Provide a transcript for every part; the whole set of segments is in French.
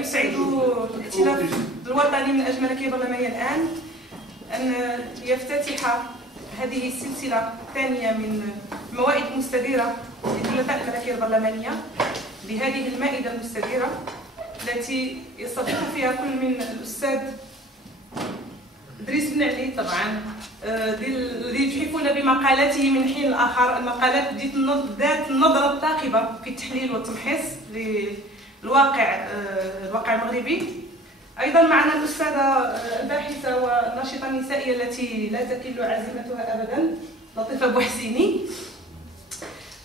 يسعد الائتلاف الوطني من أجمل برلمانيا الآن أن يفتتح هذه السلسلة الثانية من موائد مستديرة لثلاثاء الملكية البرلمانية بهذه المائدة المستديرة التي يستضيف فيها كل من الأستاذ إدريس بن علي طبعا الذي يتحفون بمقالاته من حين لآخر، المقالات ذات النظرة الثاقبة في التحليل والتمحيص للواقع المغربي. أيضا معنا الأستاذة الباحثة والناشطة النسائية التي لا تكل عزيمتها أبدا، لطيفة بوحسيني.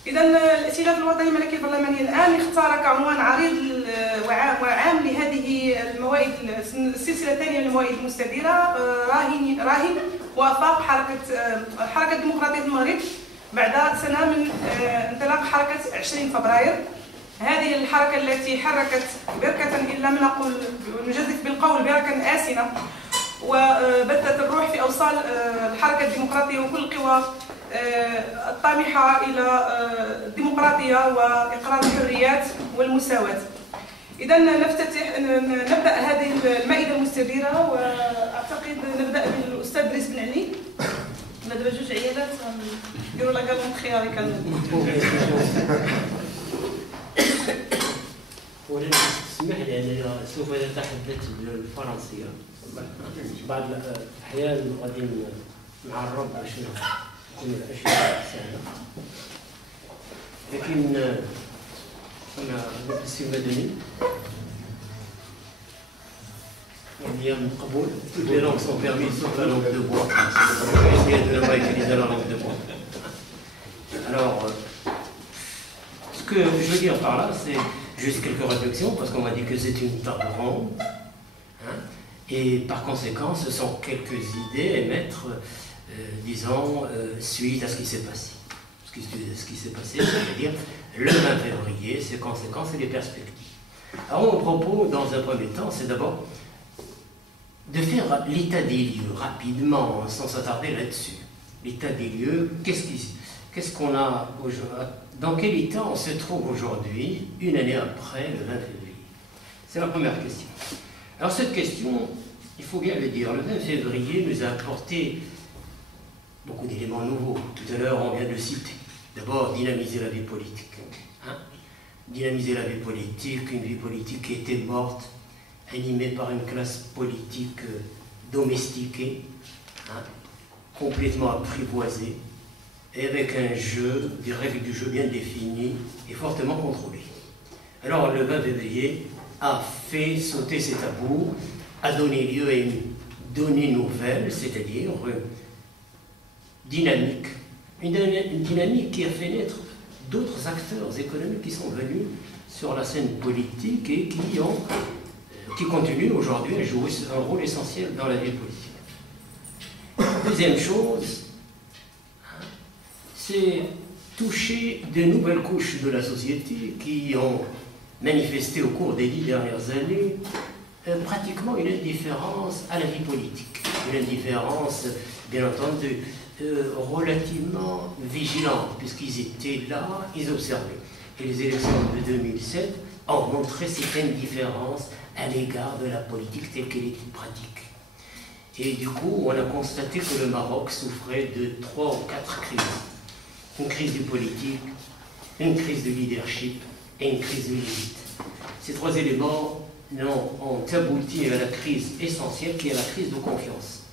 إذا الائتلاف الوطني الملكي البرلماني الآن اختار كعنوان عريض وعام لهذه الموائد السلسلة الثانية من الموائد المستديرة راهن وفاق حركة ديمقراطية المغرب بعد سنة من انطلاق حركة 20 فبراير. هذه الحركة التي حركت بركة إن لم نقل نجازف بالقول بركة آسنة، وبثت الروح في أوصال الحركة الديمقراطية وكل القوى الطامحة إلى الديمقراطية وإقرار الحريات والمساواة. إذا نبدأ هذه المائدة المستديرة، وأعتقد نبدأ بالأستاذ إدريس بن علي. دابا جوج عيالات نديروا لا كالون خياري ولكن تسمح لي أنني سوف أتحدث بالفرنسية. بعض الأحيان غادي نعرب باش تكون الأشياء سهلة، لكن أنا نفسي مدني il y a toutes les langues sont permises sauf la langue de bois. Je ne vais pas utiliser la langue de bois. Alors, ce que je veux dire par là, c'est juste quelques réflexions, parce qu'on m'a dit que c'est une table ronde. Hein, et par conséquent, ce sont quelques idées à émettre, disons, suite à ce qui s'est passé. Ce qui s'est passé, c'est-à-dire le 20 février, ses conséquences et les perspectives. Alors, mon propos, dans un premier temps, c'est d'abord de faire l'état des lieux rapidement, sans s'attarder là-dessus. L'état des lieux, qu'est-ce qu'on a aujourd'hui, dans quel état on se trouve aujourd'hui, une année après le 20 février? C'est la première question. Alors cette question, il faut bien le dire, le 20 février nous a apporté beaucoup d'éléments nouveaux. Tout à l'heure, on vient de le citer. D'abord, dynamiser la vie politique. Hein? Dynamiser la vie politique, une vie politique qui était morte, animée par une classe politique domestiquée, hein, complètement apprivoisée, et avec un jeu, des règles du jeu bien définies et fortement contrôlées. Alors le 20 février a fait sauter ces tabous, a donné lieu à une donnée nouvelle, c'est-à-dire dynamique, une dynamique qui a fait naître d'autres acteurs économiques qui sont venus sur la scène politique et qui continuent aujourd'hui à jouer un rôle essentiel dans la vie politique. Deuxième chose, c'est toucher de nouvelles couches de la société qui ont manifesté au cours des 10 dernières années pratiquement une indifférence à la vie politique. Une indifférence, bien entendu, relativement vigilante, puisqu'ils étaient là, ils observaient. Et les élections de 2007 ont montré cette indifférence à l'égard de la politique telle qu'elle était pratique. Et du coup, on a constaté que le Maroc souffrait de 3 ou 4 crises. Une crise du politique, une crise de leadership et une crise de l'élite. Ces 3 éléments ont abouti à la crise essentielle qui est la crise de confiance.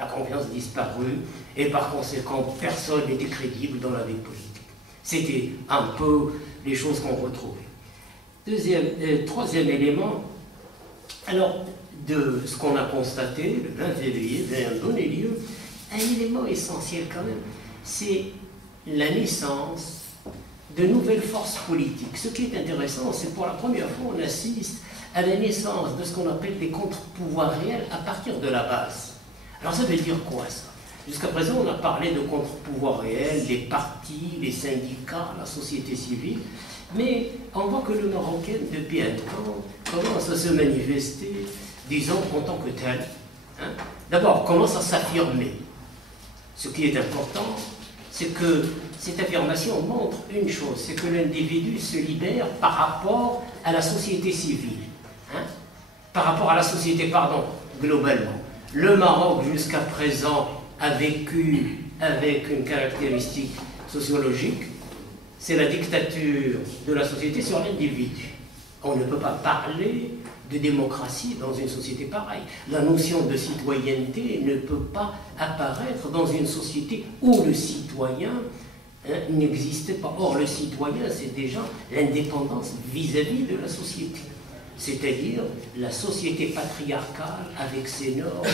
La confiance disparue et par conséquent, personne n'était crédible dans la vie politique. C'était un peu les choses qu'on retrouvait. Troisième élément, alors de ce qu'on a constaté le 20 février, a donné lieu à un élément essentiel quand même, c'est la naissance de nouvelles forces politiques. Ce qui est intéressant, c'est que pour la première fois, on assiste à la naissance de ce qu'on appelle des contre-pouvoirs réels à partir de la base. Alors ça veut dire quoi ça? Jusqu'à présent, on a parlé de contre-pouvoirs réels, les partis, les syndicats, la société civile, mais on voit que le Marocain, depuis un temps, commence à se manifester, disons, en tant que tel. Hein? D'abord, commence à s'affirmer. Ce qui est important, c'est que cette affirmation montre une chose, c'est que l'individu se libère par rapport à la société civile. Hein? par rapport à la société, pardon, globalement. Le Maroc, jusqu'à présent, a vécu avec une caractéristique sociologique, c'est la dictature de la société sur l'individu. On ne peut pas parler de démocratie dans une société pareille. La notion de citoyenneté ne peut pas apparaître dans une société où le citoyen n'existe pas. Or, le citoyen, c'est déjà l'indépendance vis-à-vis de la société. C'est-à-dire la société patriarcale, avec ses normes,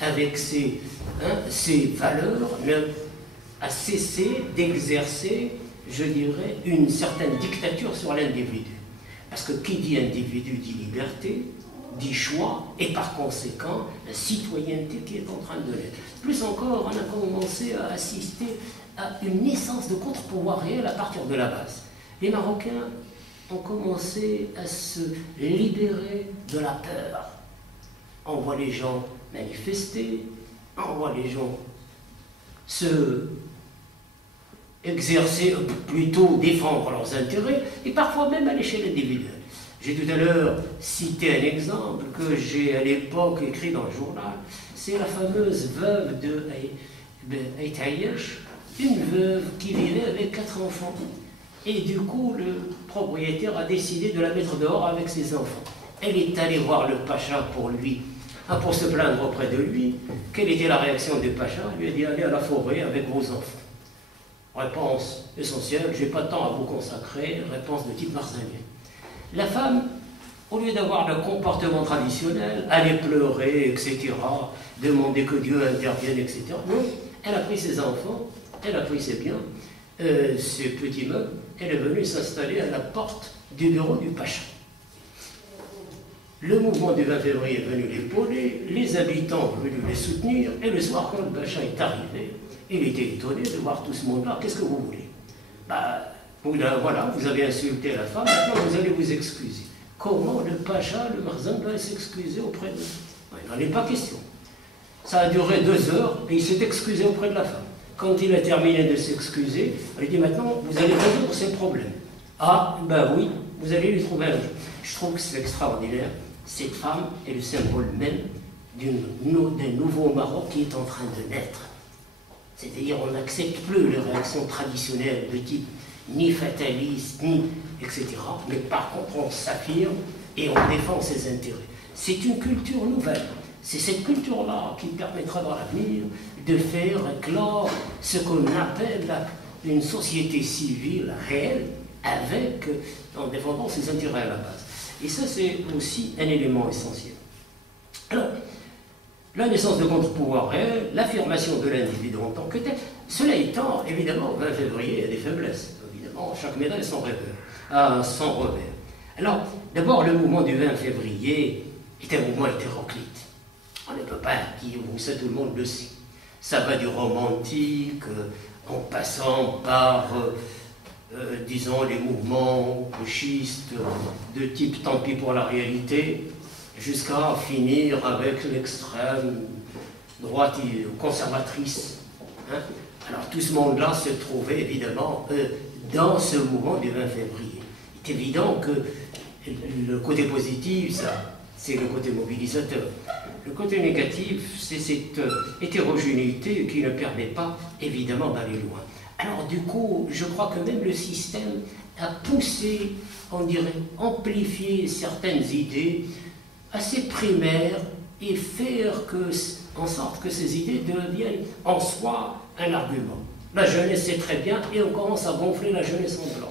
avec ses valeurs, a cessé d'exercer, je dirais, une certaine dictature sur l'individu. Parce que qui dit individu dit liberté, dit choix, et par conséquent, la citoyenneté qui est en train de naître. Plus encore, on a commencé à assister à une naissance de contre-pouvoir réel à partir de la base. Les Marocains ont commencé à se libérer de la peur. On voit les gens manifester, on voit les gens se exercer, plutôt défendre leurs intérêts, et parfois même à l'échelle individuelle. J'ai tout à l'heure cité un exemple que j'ai à l'époque écrit dans le journal, c'est la fameuse veuve de Ait Ayesh, une veuve qui vivait avec 4 enfants. Et du coup, le propriétaire a décidé de la mettre dehors avec ses enfants. Elle est allée voir le pacha pour se plaindre auprès de lui. Quelle était la réaction du pacha? Il lui a dit, allez à la forêt avec vos enfants. Réponse essentielle, je n'ai pas de temps à vous consacrer, réponse de type marzanien. La femme, au lieu d'avoir le comportement traditionnel, aller pleurer, etc., demander que Dieu intervienne, etc., non, elle a pris ses enfants, elle a pris ses biens, ses petits meubles, elle est venue s'installer à la porte du bureau du pacha. Le mouvement du 20 février est venu l'épauler, les habitants sont venus les soutenir, et le soir, quand le pacha est arrivé, il était étonné de voir tout ce monde-là. Qu'est-ce que vous voulez? Voilà, vous avez insulté la femme, maintenant vous allez vous excuser. Comment le pacha, le marzan, doit s'excuser auprès de... Il n'en est pas question. Ça a duré 2 heures, et il s'est excusé auprès de la femme. Quand il a terminé de s'excuser, elle dit maintenant, vous allez résoudre ces problèmes. Ah, ben oui, vous allez lui trouver un jeu. Je trouve que c'est extraordinaire. Cette femme est le symbole même d'un nouveau Maroc qui est en train de naître. C'est-à-dire, on n'accepte plus les réactions traditionnelles de type ni fataliste, ni etc. Mais par contre, on s'affirme et on défend ses intérêts. C'est une culture nouvelle. C'est cette culture-là qui permettra dans l'avenir de faire éclore ce qu'on appelle une société civile réelle en défendant ses intérêts à la base. Et ça, c'est aussi un élément essentiel. Alors, la naissance de contre-pouvoir réel, l'affirmation de l'individu en tant que tel, cela étant, évidemment, le 20 février, il y a des faiblesses. Évidemment, chaque médaille a son revers. Alors, d'abord, le mouvement du 20 février est un mouvement hétéroclite. On ne peut pas dire, ça tout le monde le sait. Ça va du romantique, en passant par, disons, les mouvements gauchistes de type tant pis pour la réalité, jusqu'à finir avec l'extrême droite conservatrice. Alors tout ce monde-là se trouvait évidemment dans ce mouvement du 20 février. Il est évident que le côté positif, c'est le côté mobilisateur. Le côté négatif, c'est cette hétérogénéité qui ne permet pas évidemment d'aller loin. Alors du coup, je crois que même le système a poussé, on dirait, amplifier certaines idées assez primaires et faire en sorte que ces idées deviennent en soi un argument. La jeunesse, c'est très bien, et on commence à gonfler la jeunesse en bloc.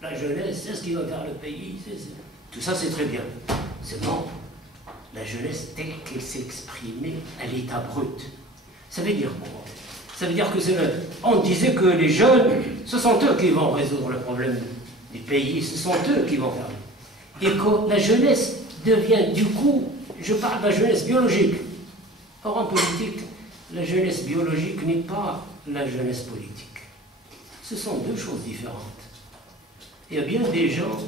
La jeunesse, c'est ce qui va faire le pays, tout ça c'est très bien. Seulement, la jeunesse telle qu'elle s'est exprimée à l'état brut. Ça veut dire quoi? Ça veut dire que on disait que les jeunes, ce sont eux qui vont résoudre le problème du pays, ce sont eux qui vont faire. Et que la jeunesse devient, du coup, je parle de la jeunesse biologique. Or, en politique, la jeunesse biologique n'est pas la jeunesse politique. Ce sont 2 choses différentes. Il y a bien des gens,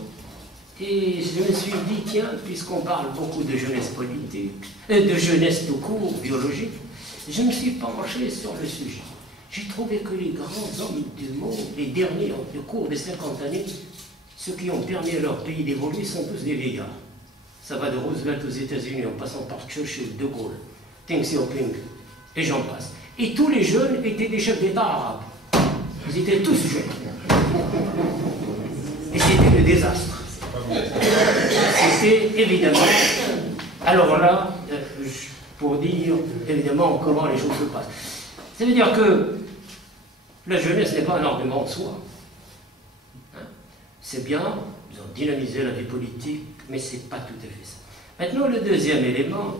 et je me suis dit, tiens, puisqu'on parle beaucoup de jeunesse politique, de jeunesse tout court, biologique, je me suis penché sur le sujet. J'ai trouvé que les grands hommes du monde, les derniers au cours des 50 années, ceux qui ont permis à leur pays d'évoluer sont tous des vieillards. Ça va de Roosevelt aux États-Unis en passant par Churchill, De Gaulle, Deng Xiaoping, et j'en passe. Et tous les jeunes étaient des chefs d'État arabes. Ils étaient tous jeunes. Et c'était le désastre. C'était évidemment... Alors là, pour dire évidemment comment les choses se passent. Ça veut dire que la jeunesse n'est pas un argument en soi. C'est bien, ils ont dynamisé la vie politique, mais ce n'est pas tout à fait ça. Maintenant, le deuxième élément,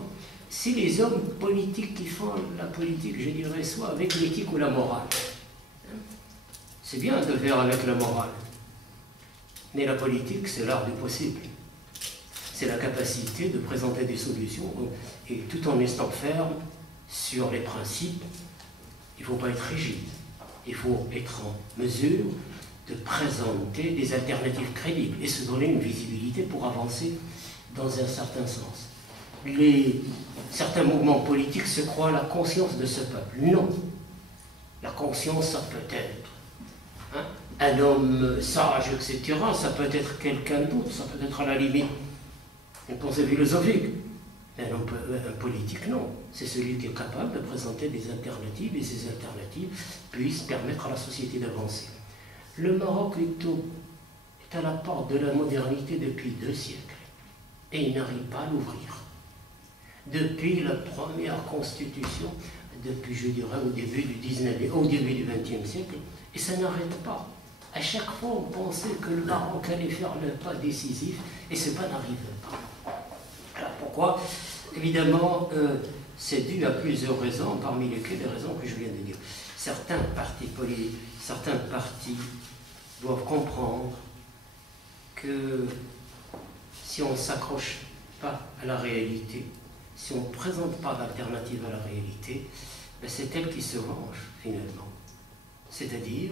c'est les hommes politiques qui font la politique, je dirais, soit avec l'éthique ou la morale. C'est bien de faire avec la morale, mais la politique, c'est l'art du possible. C'est la capacité de présenter des solutions, et tout en restant ferme sur les principes, il ne faut pas être rigide. Il faut être en mesure de présenter des alternatives crédibles et se donner une visibilité pour avancer dans un certain sens. Certains mouvements politiques se croient la conscience de ce peuple. Non. La conscience, ça peut être un homme sage, etc. Ça peut être quelqu'un d'autre. Ça peut être à la limite une pensée philosophique. Mais un politique, non. C'est celui qui est capable de présenter des alternatives et ces alternatives puissent permettre à la société d'avancer. Le Maroc est à la porte de la modernité depuis 2 siècles et il n'arrive pas à l'ouvrir. Depuis la première constitution, depuis, je dirais, au début du 20e siècle, et ça n'arrête pas. À chaque fois, on pensait que le Maroc allait faire le pas décisif et ce pas n'arrive pas. Alors pourquoi? Évidemment, c'est dû à plusieurs raisons, parmi lesquelles les raisons que je viens de dire. Certains partis doivent comprendre que si on ne s'accroche pas à la réalité, si on ne présente pas d'alternative à la réalité, ben c'est elle qui se venge finalement. C'est-à-dire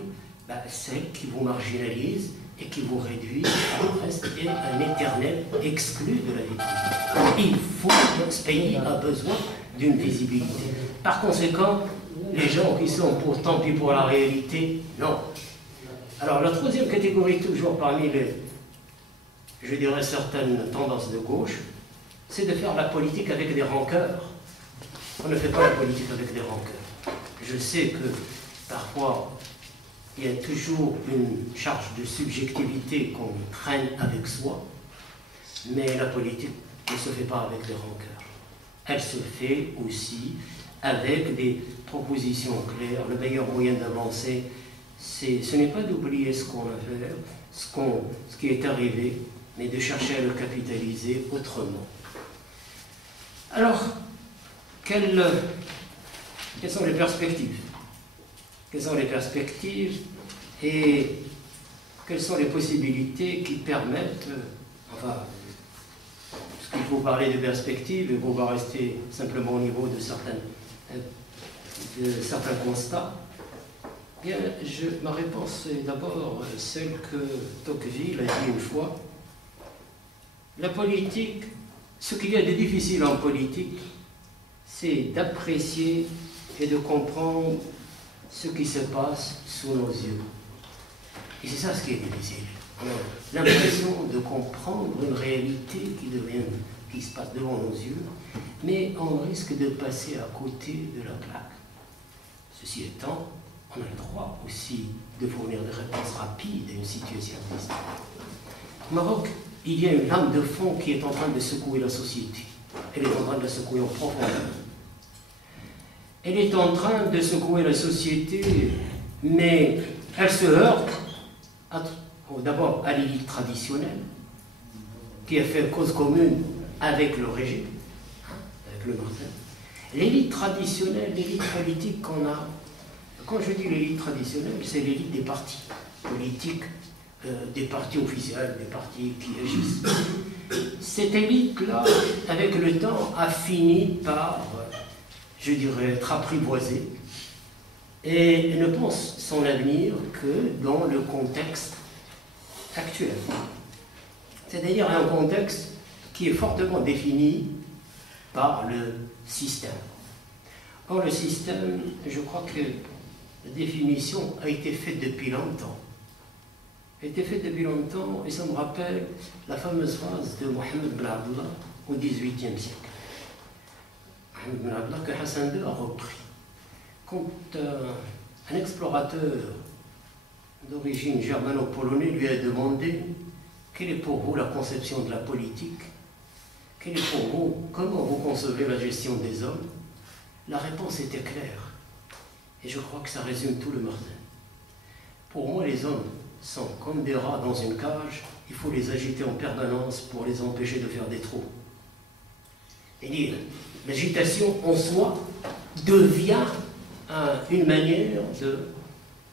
celle qui vous marginalise et qui vous réduit à presque un éternel exclu de la vie politique. Ce pays a besoin d'une visibilité. Par conséquent, les gens qui sont pour tant pis pour la réalité, non. Alors la troisième catégorie, toujours parmi les, je dirais, certaines tendances de gauche, c'est de faire la politique avec des rancœurs. On ne fait pas la politique avec des rancœurs. Je sais que parfois, il y a toujours une charge de subjectivité qu'on traîne avec soi, mais la politique ne se fait pas avec des rancœurs. Elle se fait aussi avec des propositions claires. Le meilleur moyen d'avancer, ce n'est pas d'oublier ce qu'on a fait, ce qui est arrivé, mais de chercher à le capitaliser autrement. Alors, quelles sont les perspectives? Quelles sont les perspectives et quelles sont les possibilités qui permettent, enfin, parce qu'il faut parler de perspectives, il ne faut pas rester simplement au niveau de certains constats. Bien, ma réponse est d'abord celle que Tocqueville a dit une fois. La politique, ce qu'il y a de difficile en politique, c'est d'apprécier et de comprendre ce qui se passe sous nos yeux. Et c'est ça ce qui est difficile. On a l'impression de comprendre une réalité qui se passe devant nos yeux, mais on risque de passer à côté de la plaque. Ceci étant, on a le droit aussi de fournir des réponses rapides à une situation distincte. Au Maroc, il y a une lame de fond qui est en train de secouer la société. Elle est en train de la secouer en profondeur. Elle est en train de secouer la société, mais elle se heurte d'abord à l'élite traditionnelle, qui a fait cause commune avec le régime, avec le Martin. L'élite traditionnelle, l'élite politique qu'on a, quand je dis l'élite traditionnelle, c'est l'élite des partis politiques, des partis officiels, des partis qui agissent. Cette élite-là, avec le temps, a fini par, je dirais, être apprivoisée et ne pense son avenir que dans le contexte actuel. C'est-à-dire un contexte qui est fortement défini par le système. Or, le système, je crois que la définition a été faite depuis longtemps. était faite depuis longtemps et ça me rappelle la fameuse phrase de Mohamed Ben Abdallah au XVIIIe siècle. Mohamed Ben Abdallah que Hassan II a repris. Quand un explorateur d'origine germano-polonaise lui a demandé quelle est pour vous la conception de la politique, quelle est pour vous, comment vous concevez la gestion des hommes, la réponse était claire. Et je crois que ça résume tout le Marzen. Pour moi, les hommes sont comme des rats dans une cage, il faut les agiter en permanence pour les empêcher de faire des trous. Et l'agitation en soi devient une manière de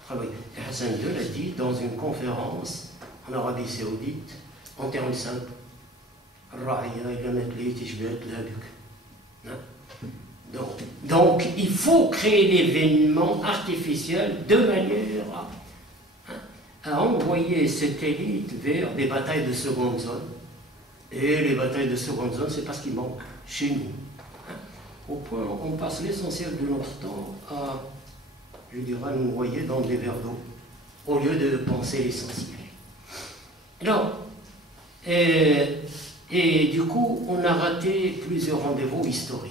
travailler. Et Hassan II l'a dit dans une conférence en Arabie Saoudite, en termes simples. Donc, il faut créer l'événement artificiel de manière à envoyer cette élite vers des batailles de seconde zone. Et les batailles de seconde zone, c'est parce qu'il manque chez nous. Au point où on passe l'essentiel de notre temps à, je dirais, nous noyer dans des verres d'eau, au lieu de penser l'essentiel. Alors, et du coup, on a raté plusieurs rendez-vous historiques.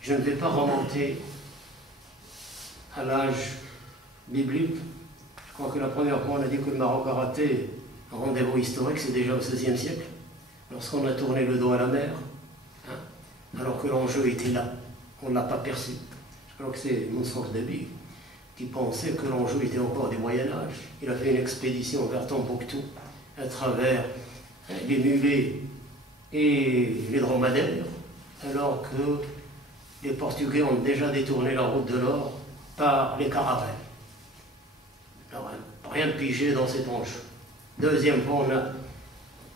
Je ne vais pas remonter à l'âge biblique. Je crois que la première fois, on a dit que le Maroc a raté un rendez-vous historique, c'est déjà au XVIe siècle, lorsqu'on a tourné le dos à la mer, alors que l'enjeu était là. On ne l'a pas perçu. Je crois que c'est Monsor Dabi qui pensait que l'enjeu était encore du Moyen-Âge. Il a fait une expédition vers Tombouctou à travers les mulets et les dromadaires, alors que les Portugais ont déjà détourné la route de l'or par les caravelles. Alors, rien pigé dans cet enjeu. Deuxième fois, on n'a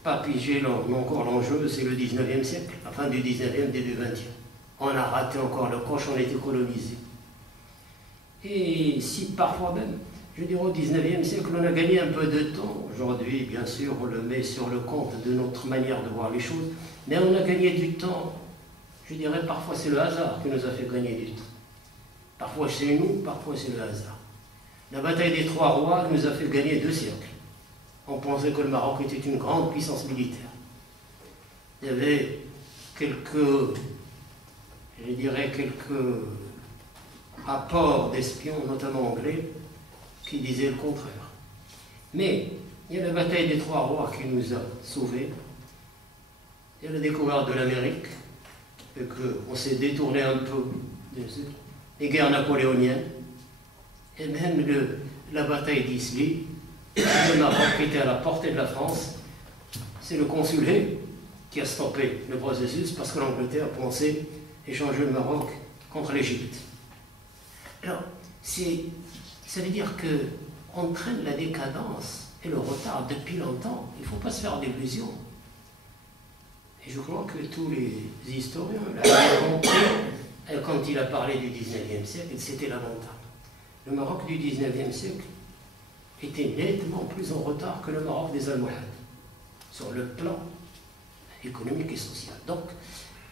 pas pigé encore l'enjeu, c'est le 19e siècle, la fin du 19e, début 20e. On a raté encore le coche, on a été colonisé. Et si parfois même, je dirais au 19e siècle, on a gagné un peu de temps. Aujourd'hui, bien sûr, on le met sur le compte de notre manière de voir les choses, mais on a gagné du temps. Je dirais parfois c'est le hasard qui nous a fait gagner du temps. Parfois c'est nous, parfois c'est le hasard. La bataille des Trois Rois nous a fait gagner 2 siècles. On pensait que le Maroc était une grande puissance militaire. Il y avait quelques rapports d'espions, notamment anglais, qui disaient le contraire. Mais il y a la bataille des Trois Rois qui nous a sauvés. Il y a la découverte de l'Amérique, et qu'on s'est détourné un peu des guerres napoléoniennes, et même la bataille d'Isly, le Maroc qui était à la portée de la France. C'est le consulat qui a stoppé le processus parce que l'Angleterre pensait échanger le Maroc contre l'Égypte. Alors, ça veut dire qu'on traîne la décadence et le retard depuis longtemps. Il ne faut pas se faire d'illusions. Et je crois que tous les historiens l'avaient compris quand il a parlé du 19e siècle, c'était lamentable. Le Maroc du 19e siècle était nettement plus en retard que le Maroc des Almohades, sur le plan économique et social. Donc,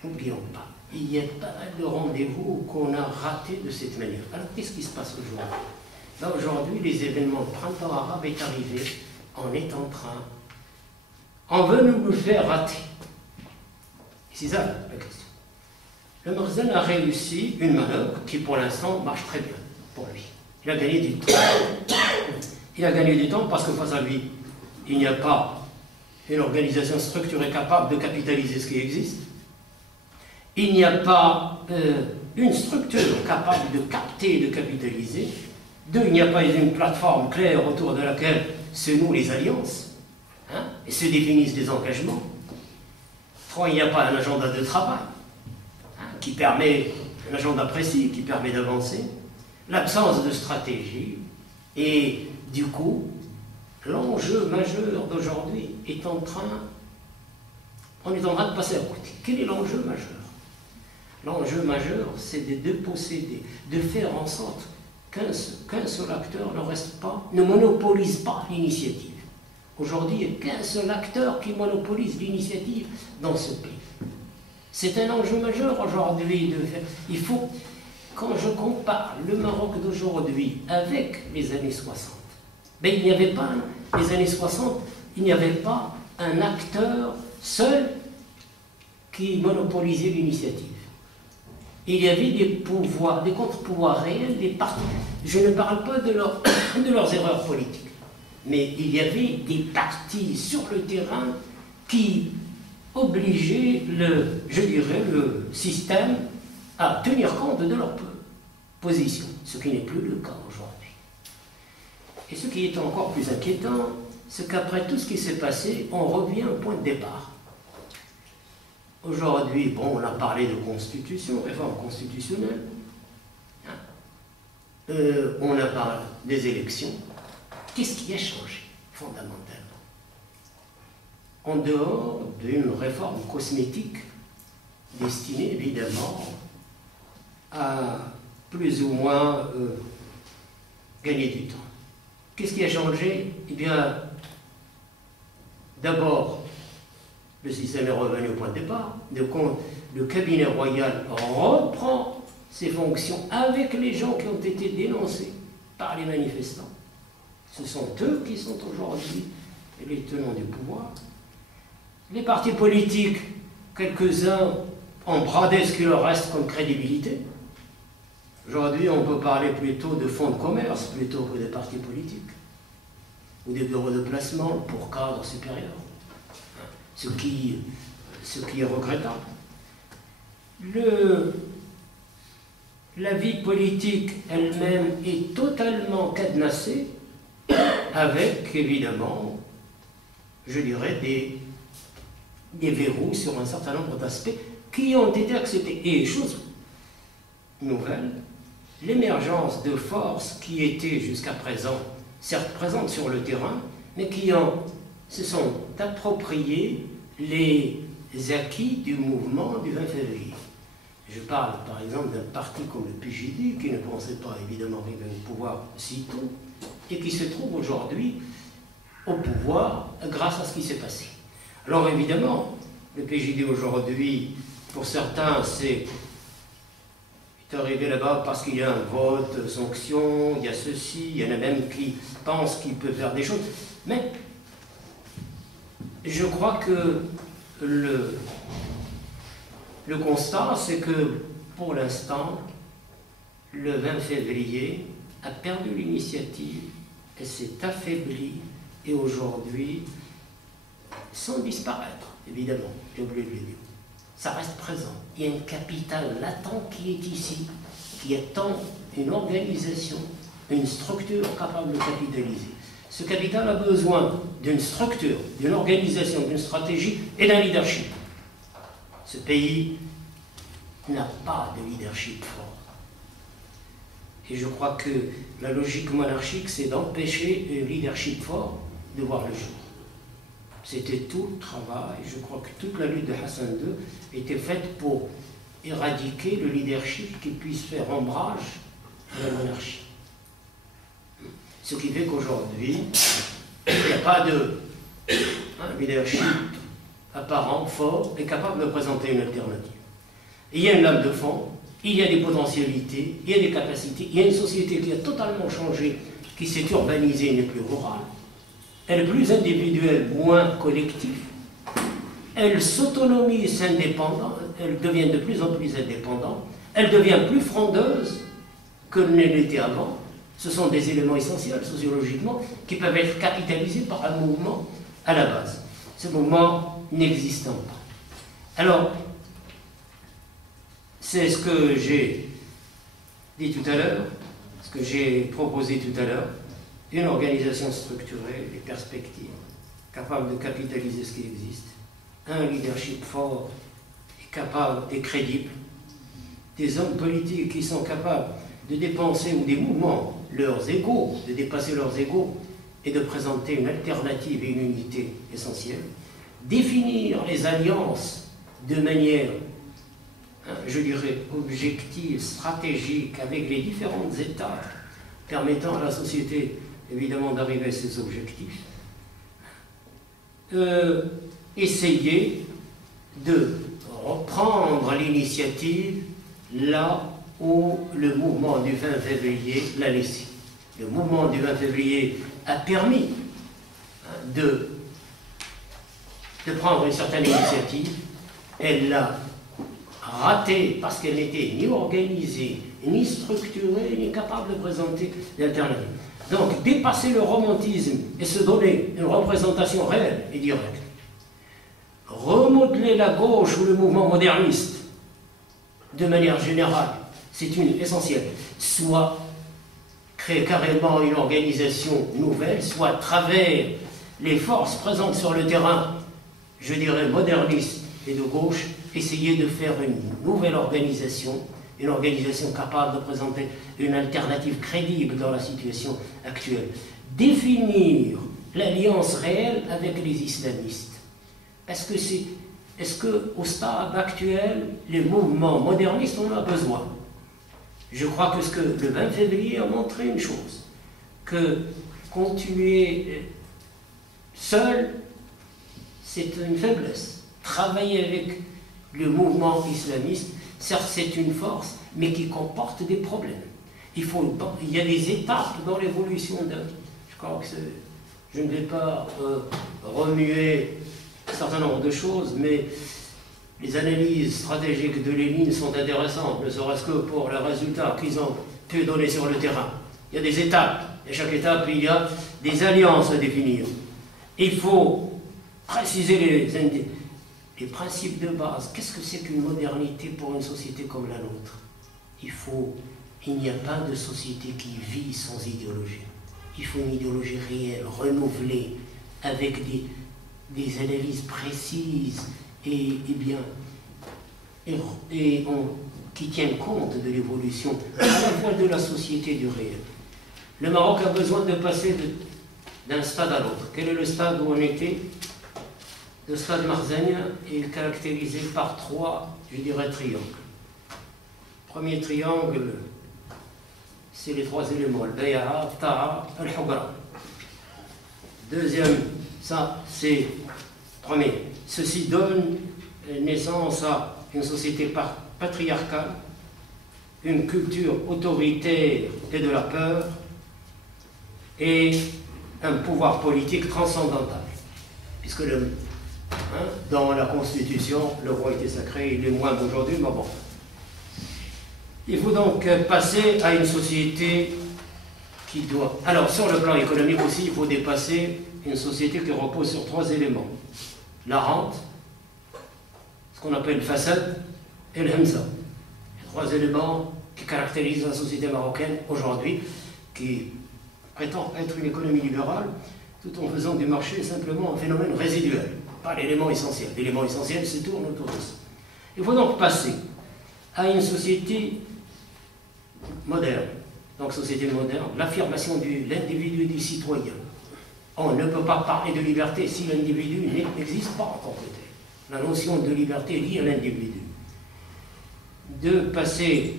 n'oublions pas, il y a pas mal de rendez-vous qu'on a ratés de cette manière. Alors, qu'est-ce qui se passe aujourd'hui? Là, aujourd'hui, les événements de printemps arabe est arrivé, on est en train, on veut nous faire rater. C'est ça la question. Le Marzen a réussi une manœuvre qui, pour l'instant, marche très bien pour lui. Il a gagné du temps. Il a gagné du temps parce que face à lui, il n'y a pas une organisation structurée capable de capitaliser ce qui existe. Il n'y a pas une structure capable de capter et de capitaliser. 2, il n'y a pas une plateforme claire autour de laquelle se nouent les alliances et se définissent des engagements. 3, il n'y a pas un agenda de travail qui permet, un agenda précis qui permet d'avancer. L'absence de stratégie et du coup, l'enjeu majeur d'aujourd'hui est en train de passer à côté. Quel est l'enjeu majeur? L'enjeu majeur, c'est de déposséder, de faire en sorte qu'un seul acteur ne monopolise pas l'initiative. Aujourd'hui, il n'y a qu'un seul acteur qui monopolise l'initiative dans ce pays. C'est un enjeu majeur aujourd'hui. Il faut, quand je compare le Maroc d'aujourd'hui avec les années 60, ben, il n'y avait pas les années 60, il n'y avait pas un acteur seul qui monopolisait l'initiative. Il y avait des pouvoirs, des contre-pouvoirs réels, des partis. Je ne parle pas de leurs erreurs politiques, mais il y avait des partis sur le terrain qui obligeaient le système à tenir compte de leur position, ce qui n'est plus le cas aujourd'hui. Et ce qui est encore plus inquiétant, c'est qu'après tout ce qui s'est passé, on revient au point de départ. Aujourd'hui, bon, on a parlé de constitution, réforme constitutionnelle. On a parlé des élections. Qu'est-ce qui a changé, fondamentalement? En dehors d'une réforme cosmétique destinée, évidemment, à plus ou moins gagner du temps. Qu'est-ce qui a changé? Eh bien, d'abord, le système est revenu au point de départ. Le cabinet royal reprend ses fonctions avec les gens qui ont été dénoncés par les manifestants. Ce sont eux qui sont aujourd'hui les tenants du pouvoir. Les partis politiques, quelques-uns ont bradé ce qu'il leur reste comme crédibilité. Aujourd'hui, on peut parler plutôt de fonds de commerce plutôt que des partis politiques ou des bureaux de placement pour cadres supérieurs. Ce qui est regrettable. La vie politique elle-même est totalement cadenassée avec, évidemment, je dirais, des verrous sur un certain nombre d'aspects qui ont été acceptés. Et chose nouvelle, l'émergence de forces qui étaient jusqu'à présent, certes présentes sur le terrain, mais qui se sont appropriés les acquis du mouvement du 20 février. Je parle par exemple d'un parti comme le PJD qui ne pensait pas évidemment arriver au pouvoir si tôt et qui se trouve aujourd'hui au pouvoir grâce à ce qui s'est passé. Alors évidemment, le PJD aujourd'hui, pour certains, c'est arrivé là-bas parce qu'il y a un vote, sanction, il y a ceci, il y en a même qui pensent qu'il peut faire des choses. Mais je crois que le constat, c'est que pour l'instant, le 20 février a perdu l'initiative, elle s'est affaiblie et aujourd'hui, sans disparaître, évidemment, j'ai oublié de le dire, ça reste présent. Il y a une capitale latente qui est ici, qui attend une organisation, une structure capable de capitaliser. Ce capital a besoin d'une structure, d'une organisation, d'une stratégie et d'un leadership. Ce pays n'a pas de leadership fort. Et je crois que la logique monarchique, c'est d'empêcher un leadership fort de voir le jour. C'était tout le travail. Je crois que toute la lutte de Hassan II était faite pour éradiquer le leadership qui puisse faire ombrage à la monarchie. Ce qui fait qu'aujourd'hui, il n'y a pas de leadership apparent, fort, et capable de présenter une alternative. Et il y a une lame de fond, il y a des potentialités, il y a des capacités, il y a une société qui a totalement changé, qui s'est urbanisée, n'est plus rurale. Elle est plus individuelle, moins collective. Elle s'autonomise indépendante, elle devient de plus en plus indépendante, elle devient plus frondeuse que ne l'était avant. Ce sont des éléments essentiels sociologiquement qui peuvent être capitalisés par un mouvement à la base. Ce mouvement n'existant pas. Alors, c'est ce que j'ai dit tout à l'heure, ce que j'ai proposé tout à l'heure, une organisation structurée, des perspectives, capable de capitaliser ce qui existe, un leadership fort et capable et crédible, des hommes politiques qui sont capables de dépenser, ou des mouvements, leurs égaux, de dépasser leurs égaux et de présenter une alternative et une unité essentielle, définir les alliances de manière, je dirais, objective, stratégique, avec les différentes étapes permettant à la société, évidemment, d'arriver à ces objectifs, essayer de reprendre l'initiative là où le mouvement du 20 février l'a laissé. Le mouvement du 20 février a permis de prendre une certaine initiative. Elle l'a ratée parce qu'elle n'était ni organisée, ni structurée, ni capable de présenter d'alternative. Donc, dépasser le romantisme et se donner une représentation réelle et directe. Remodeler la gauche ou le mouvement moderniste, de manière générale, c'est une essentielle. Soit créer carrément une organisation nouvelle, soit à travers les forces présentes sur le terrain, je dirais modernistes et de gauche, essayer de faire une nouvelle organisation, une organisation capable de présenter une alternative crédible dans la situation actuelle. Définir l'alliance réelle avec les islamistes. Est-ce qu'au stade actuel, les mouvements modernistes en ont besoin? Je crois que le 20 février a montré une chose, que quand tu es seul, c'est une faiblesse. Travailler avec le mouvement islamiste, certes c'est une force, mais qui comporte des problèmes. Il y a des étapes dans l'évolution d'un... Je crois que je ne vais pas remuer un certain nombre de choses, mais les analyses stratégiques de Lénine sont intéressantes, ne serait-ce que pour les résultats qu'ils ont pu donner sur le terrain. Il y a des étapes, et chaque étape, il y a des alliances à définir. Il faut préciser les principes de base. Qu'est-ce que c'est qu'une modernité pour une société comme la nôtre? Il n'y a pas de société qui vit sans idéologie. Il faut une idéologie réelle, renouvelée, avec des analyses précises qui tiennent compte de l'évolution à la fois de la société et du réel. Le Maroc a besoin de passer d'un stade à l'autre. Quel est le stade où on était? Le stade Marzania est caractérisé par 3, je dirais, triangles. Premier triangle, c'est les 3 éléments, le Bay'a, le Ta'a, le Hubra. Deuxième, ça, c'est premier. Ceci donne naissance à une société patriarcale, une culture autoritaire et de la peur, et un pouvoir politique transcendantal. Puisque dans la Constitution, le roi était sacré, il est moins aujourd'hui, mais bon. Il faut donc passer à une société qui doit... Alors, sur le plan économique aussi, il faut dépasser une société qui repose sur 3 éléments. La rente, ce qu'on appelle le façade, et le hamza. Les 3 éléments qui caractérisent la société marocaine aujourd'hui, qui prétend être une économie libérale, tout en faisant du marché simplement un phénomène résiduel, pas l'élément essentiel. L'élément essentiel se tourne autour de ça. Il faut donc passer à une société moderne. Donc, société moderne, l'affirmation de l'individu et du citoyen. On ne peut pas parler de liberté si l'individu n'existe pas en tant que tel. La notion de liberté est liée à l'individu. De passer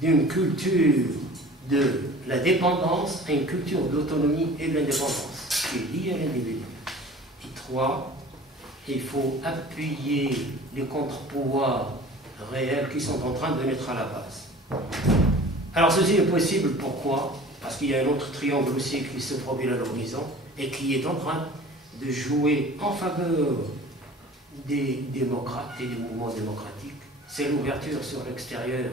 d'une culture de la dépendance à une culture d'autonomie et de l'indépendance, qui est liée à l'individu. Et 3, il faut appuyer les contre-pouvoirs réels qui sont en train de naître à la base. Alors ceci est possible, pourquoi? Parce qu'il y a un autre triangle aussi qui se profile à l'horizon et qui est en train de jouer en faveur des démocrates et des mouvements démocratiques. C'est l'ouverture sur l'extérieur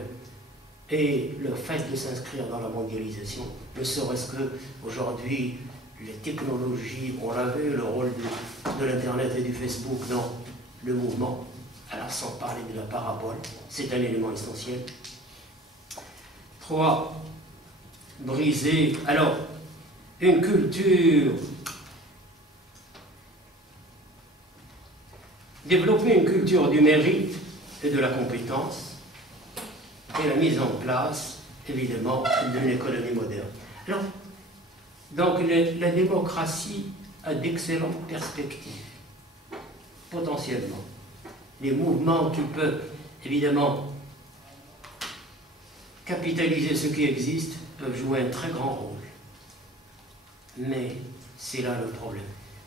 et le fait de s'inscrire dans la mondialisation, ne serait-ce qu'aujourd'hui, les technologies, on l'a vu, le rôle de l'Internet et du Facebook dans le mouvement, alors sans parler de la parabole, c'est un élément essentiel. 3, briser, alors, une culture, développer une culture du mérite et de la compétence, et la mise en place, évidemment, d'une économie moderne. Alors, donc, la démocratie a d'excellentes perspectives, potentiellement. Les mouvements qui peuvent, évidemment, capitaliser ce qui existe, peuvent jouer un très grand rôle. Mais c'est là le problème.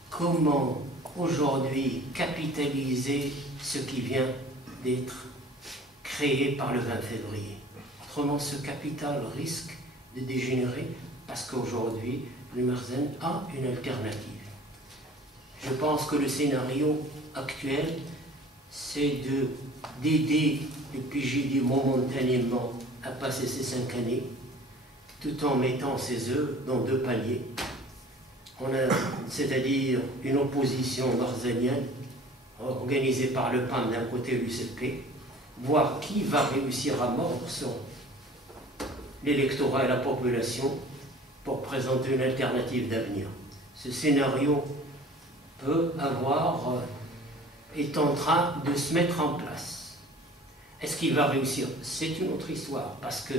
Comment, aujourd'hui, capitaliser ce qui vient d'être créé par le 20 février? Autrement, ce capital risque de dégénérer parce qu'aujourd'hui, le Merzen a une alternative. Je pense que le scénario actuel, c'est d'aider le PJD momentanément à passer ces 5 années, tout en mettant ses œufs dans 2 paniers. C'est-à-dire une opposition barzanienne organisée par le PAM d'un côté et l'UCP, voir qui va réussir à mordre sur l'électorat et la population pour présenter une alternative d'avenir. Ce scénario est en train de se mettre en place. Est-ce qu'il va réussir? C'est une autre histoire, parce que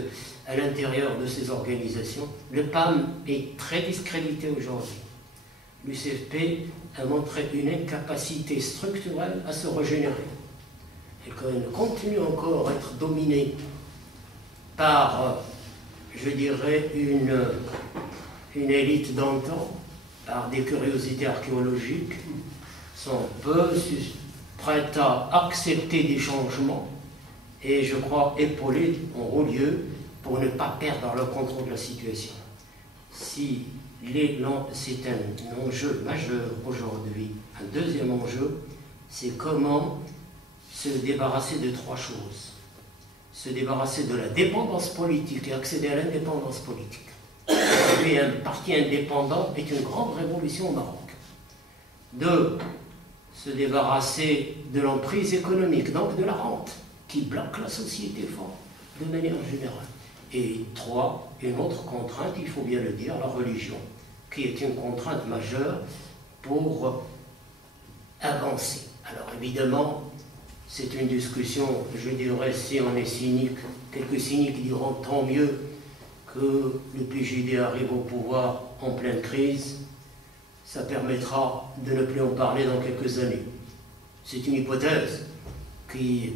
à l'intérieur de ces organisations, le PAM est très discrédité aujourd'hui. L'UCP a montré une incapacité structurelle à se régénérer. Elle continue encore à être dominée par, je dirais, une élite d'antan, par des curiosités archéologiques, sont peu prêtes à accepter des changements et, je crois, épaulées en haut lieu pour ne pas perdre le contrôle de la situation. C'est un enjeu majeur aujourd'hui. Un deuxième enjeu, c'est comment se débarrasser de 3 choses. Se débarrasser de la dépendance politique et accéder à l'indépendance politique. Aujourd'hui, un parti indépendant est une grande révolution au Maroc. 2, se débarrasser de l'emprise économique, donc de la rente, qui bloque la société fort, de manière générale. Et 3, une autre contrainte, il faut bien le dire, la religion, qui est une contrainte majeure pour avancer. Alors évidemment, c'est une discussion, je dirais, si on est cynique, quelques cyniques diront tant mieux que le PJD arrive au pouvoir en pleine crise, ça permettra de ne plus en parler dans quelques années. C'est une hypothèse qui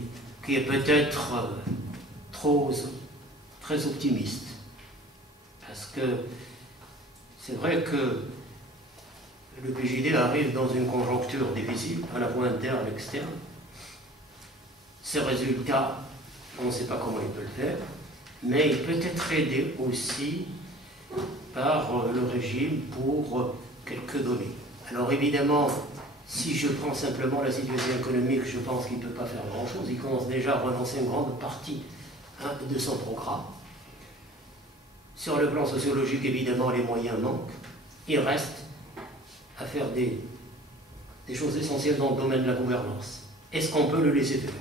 est peut-être très optimiste. Parce que c'est vrai que le PJD arrive dans une conjoncture difficile, à la fois interne et externe. Ses résultats, on ne sait pas comment il peut le faire, mais il peut être aidé aussi par le régime pour quelques données. Alors évidemment, si je prends simplement la situation économique, je pense qu'il ne peut pas faire grand-chose. Il commence déjà à relancer une grande partie de son programme. Sur le plan sociologique, évidemment, les moyens manquent. Il reste à faire des choses essentielles dans le domaine de la gouvernance. Est-ce qu'on peut le laisser faire?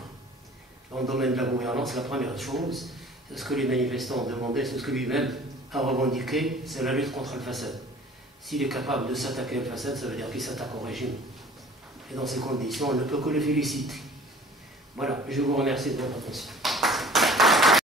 Dans le domaine de la gouvernance, la première chose, c'est ce que les manifestants ont demandé, c'est ce que lui-même a revendiqué, c'est la lutte contre le Fassad. S'il est capable de s'attaquer au Fassad, ça veut dire qu'il s'attaque au régime. Et dans ces conditions, on ne peut que le féliciter. Voilà, je vous remercie de votre attention.